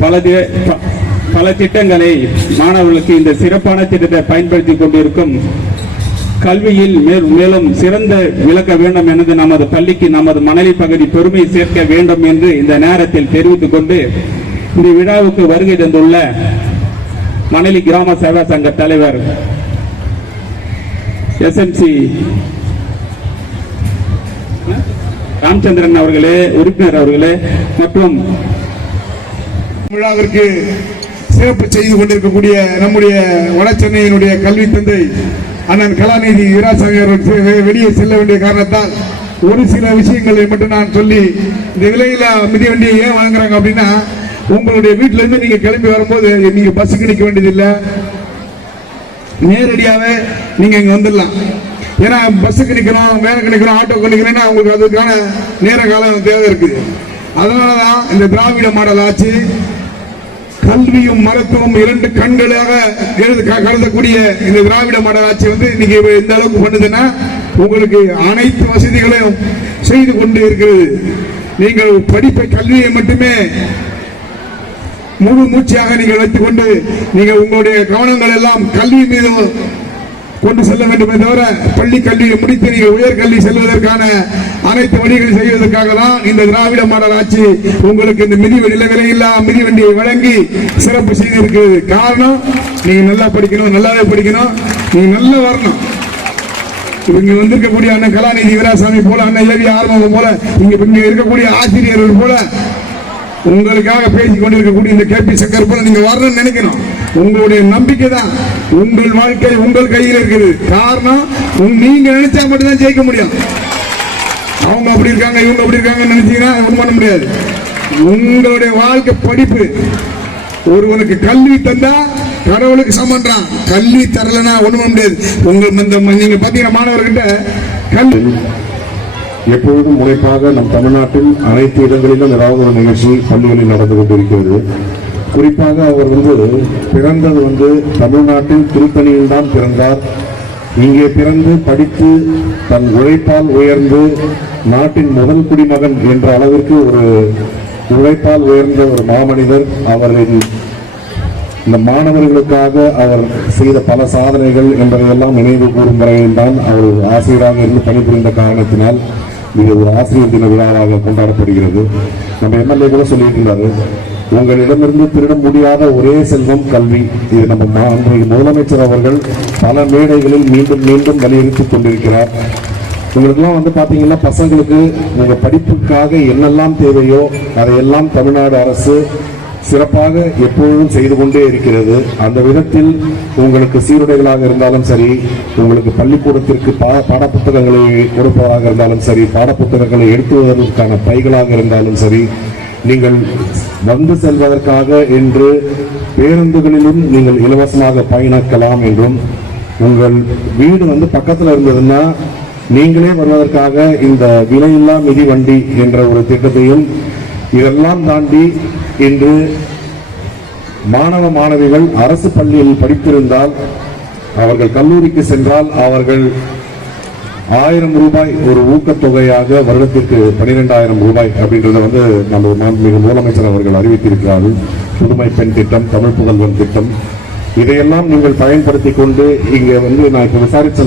பல பல திட்டங்களை மாணவர்களுக்கு இந்த சிறப்பான திட்டத்தை பயன்படுத்தி கொண்டிருக்கும் கல்வியில் மேல்- மேலும் சிறந்த விளக்க வேண்டும் எனது நமது பள்ளிக்கு நமது மணலி பகுதி பெருமை சேர்க்க வேண்டும் என்று இந்த நேரத்தில் தெரிவித்துக் கொண்டு இந்த விழாவுக்கு வருகை தந்துள்ள மணலி கிராம சேவா சங்க தலைவர் எஸ்எம்சி ராமச்சந்திரன் அவர்களே உறுப்பினர் அவர்களே மற்றும் விழாவிற்கு சிறப்பு செய்து கொண்டிருக்கக்கூடிய நம்முடைய வடசென்னையினுடைய கல்வி தந்தை அண்ணன் கலாநிதி வீராசாமி அவர்கள் வெளியே செல்ல வேண்டிய காரணத்தால் ஒரு சில விஷயங்களை மட்டும் நான் சொல்லி இந்த விலையில மிதிவண்டியை ஏன் வாங்குறாங்க அப்படின்னா உங்களுடைய வீட்டில இருந்து நீங்க கிளம்பி வரும்போது நீங்க பஸ்ஸுக்கு நிற்க வேண்டியதில்லை. நேரடியாவே நீங்க இங்க வந்துடலாம். ஏன்னா பஸ்ஸுக்கு நிற்கிறோம் வேனுக்கு நிக்கிறோம் ஆட்டோக்கு நிக்கிறோம்னா உங்களுக்கு அதுக்கான நேர காலம் தேவை இருக்குது. அதனாலதான் இந்த திராவிட மாடல் ஆச்சு கல்வியும் மருத்துவம் இரண்டு கண்களாக கருதக்கூடிய இந்த திராவிட மாடல் வந்து இன்னைக்கு எந்த அளவுக்கு பண்ணுதுன்னா உங்களுக்கு அனைத்து வசதிகளையும் செய்து கொண்டு இருக்கிறது. நீங்கள் படிப்பை கல்வியை மட்டுமே முழு மூச்சியாக நீங்கள் வைத்துக் கொண்டு நீங்கள் உங்களுடைய கவனங்கள் எல்லாம் கல்வி மீதும் கொண்டு செல்ல வேண்டுமே தவிர பள்ளி கல்வியை முடித்து நீங்கள் உயர்கல்வி செல்வதற்கான அனைத்து வழிகளை செய்வதற்காக தான் இந்த திராவிட மாடல் ஆட்சி உங்களுக்கு இந்த மிதி நிலவிலையில்லா மிதிவண்டியை வழங்கி சிறப்பு செய்திருக்கிறது காரணம் நீங்க நல்லா படிக்கணும் நல்லாவே படிக்கணும் நீங்க நல்லா வரணும். இங்க வந்திருக்கக்கூடிய அண்ணன் கலாநிதி வீராசாமி போல அண்ணன் ஏவி ஆர்மகம் போல இங்க இங்க இருக்கக்கூடிய ஆசிரியர்கள் போல உங்களுக்காக பேசிக் கொண்டிருக்கக்கூடிய இந்த கேபி சங்கர் போல நீங்க வரணும்னு நினைக்கணும். உங்களுடைய நம்பிக்கை தான். உங்கள் வாழ்க்கை உங்கள் கையில் இருக்குது. காரணம் நீங்க நினைச்சா மட்டும்தான் ஜெயிக்க முடியும். அவங்க அப்படி இருக்காங்க இவங்க அப்படி இருக்காங்கன்னு நினைச்சீங்கன்னா ஒண்ணும் பண்ண முடியாது. உங்களுடைய வாழ்க்கை படிப்பு. ஒருவனுக்கு கல்வி தந்தா கடவுளுக்கு சமன்றான். கல்வி தரலனா ஒண்ணும் பண்ண முடியாது. உங்க இந்த நீங்க பாத்தீங்கன்னா மாணவர்கிட்ட கல்வி எப்பொழுதும் முனைப்பாக நம் தமிழ்நாட்டில் அனைத்து இடங்களிலும் ஏதாவது ஒரு நிகழ்ச்சி பள்ளிகளில் நடந்து கொண்டிருக்கிறது. குறிப்பாக அவர் வந்து பிறந்தது வந்து தமிழ்நாட்டில் திருத்தணியில் தான் பிறந்தார். இங்கே பிறந்து படித்து தன் உழைப்பால் உயர்ந்து நாட்டின் முதல் குடிமகன் என்ற அளவிற்கு ஒரு உழைப்பால் உயர்ந்த ஒரு மாமனிதர். அவரின் இந்த மாணவர்களுக்காக அவர் செய்த பல சாதனைகள் என்பதையெல்லாம் நினைவு கூறும் வரையில் தான் அவர் ஆசிரியராக இருந்து பணிபுரிந்த காரணத்தினால் இது ஒரு ஆசிரியர் தின விழாவாக கொண்டாடப்படுகிறது. நம்ம எம்எல்ஏ கூட சொல்லிட்டு இருந்தாரு. உங்களிடமிருந்து திருட முடியாத ஒரே செல்வம் கல்வி. இது நம்ம அன்றைய முதலமைச்சர் அவர்கள் பல மேடைகளில் மீண்டும் மீண்டும் வலியுறுத்திக் கொண்டிருக்கிறார். உங்களுக்கெல்லாம் வந்து பார்த்தீங்கன்னா பசங்களுக்கு உங்கள் படிப்புக்காக என்னெல்லாம் தேவையோ அதையெல்லாம் தமிழ்நாடு அரசு சிறப்பாக எப்பொழுதும் செய்து கொண்டே இருக்கிறது. அந்த விதத்தில் உங்களுக்கு சீருடைகளாக இருந்தாலும் சரி உங்களுக்கு பள்ளிக்கூடத்திற்கு பா- பாடப்புத்தகங்களை கொடுப்பதாக இருந்தாலும் சரி பாடப்புத்தகங்களை எடுத்துவதற்கான பைகளாக இருந்தாலும் சரி நீங்கள் வந்து செல்வதற்காக என்று பேருந்துகளிலும் நீங்கள் இலவசமாக பயணிக்கலாம் என்றும் உங்கள் வீடு வந்து பக்கத்தில் இருந்ததுன்னா நீங்களே வருவதற்காக இந்த விலையில்லா மிதி வண்டி என்ற ஒரு திட்டத்தையும் இதெல்லாம் தாண்டி இன்று மாணவ மாணவிகள் அரசு பள்ளியில் படித்திருந்தால் அவர்கள் கல்லூரிக்கு சென்றால் அவர்கள் ஆயிரம் ரூபாய் ஒரு ஊக்கத்தொகையாக வருடத்திற்கு பனிரெண்டாயிரம் ரூபாய் அப்படின்றத வந்து நமது மாண்புமிகு முதலமைச்சர் அவர்கள் அறிவித்திருக்கிறார்கள். புதுமை பெண் திட்டம் தமிழ் புதல்வன் திட்டம். இதையெல்லாம் நீங்கள் பயன்படுத்தி கொண்டு இங்கே வந்து நான் இப்போ விசாரிச்சலாம்.